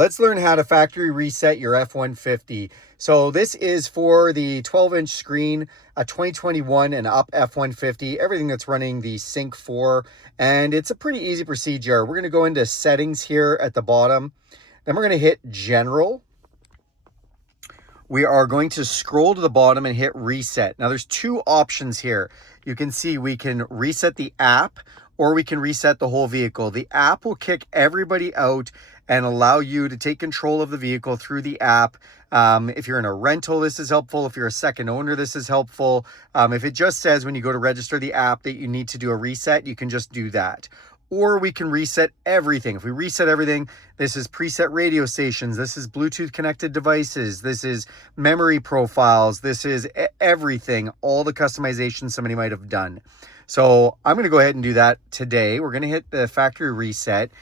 Let's learn how to factory reset your F-150. So this is for the 12-inch screen, a 2021 and up F-150, everything that's running the Sync 4, and it's a pretty easy procedure. We're going to go into settings here at the bottom, then we're going to hit general. We are going to scroll to the bottom and hit reset. Now there's two options here. You can see we can reset the app or we can reset the whole vehicle. The app will kick everybody out and allow you to take control of the vehicle through the app. If you're in a rental, this is helpful. If you're a second owner, this is helpful. If it just says when you go to register the app that you need to do a reset, you can just do that. Or we can reset everything. If we reset everything, this is preset radio stations, this is Bluetooth connected devices, this is memory profiles, this is everything, all the customization somebody might have done. So I'm going to go ahead and do that today. We're going to hit the factory reset.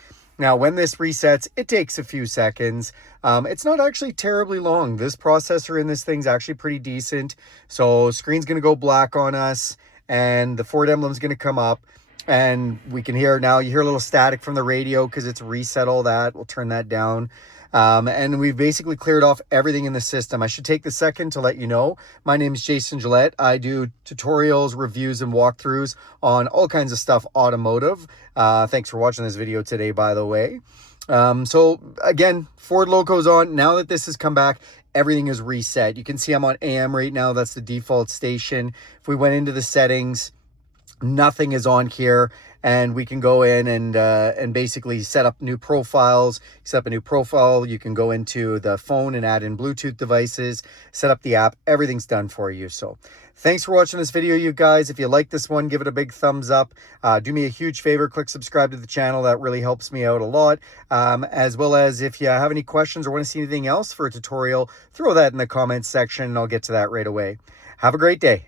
Now, when this resets, it takes a few seconds. It's not actually terribly long. This processor in this thing's actually pretty decent. So screen's going to go black on us and the Ford emblem's going to come up. And we can hear now, you hear a little static from the radio because it's reset all that. We'll turn that down. And we've basically cleared off everything in the system. I should take the second to let you know. My name is Jason Gillette. I do tutorials, reviews, and walkthroughs on all kinds of stuff automotive. Thanks for watching this video today, by the way. So again, Ford logo's on. Now that this has come back, everything is reset. You can see I'm on AM right now. That's the default station. If we went into the settings, nothing is on here, and we can go in and basically set up new profiles. Set up a new profile. You can go into the phone and add in Bluetooth devices, set up the app. Everything's done for you. So thanks for watching this video, you guys. If you like this one, give it a big thumbs up. Do me a huge favor, click subscribe to the channel. That really helps me out a lot. As well as if you have any questions or want to see anything else for a tutorial, throw that in the comments section and I'll get to that right away. Have a great day.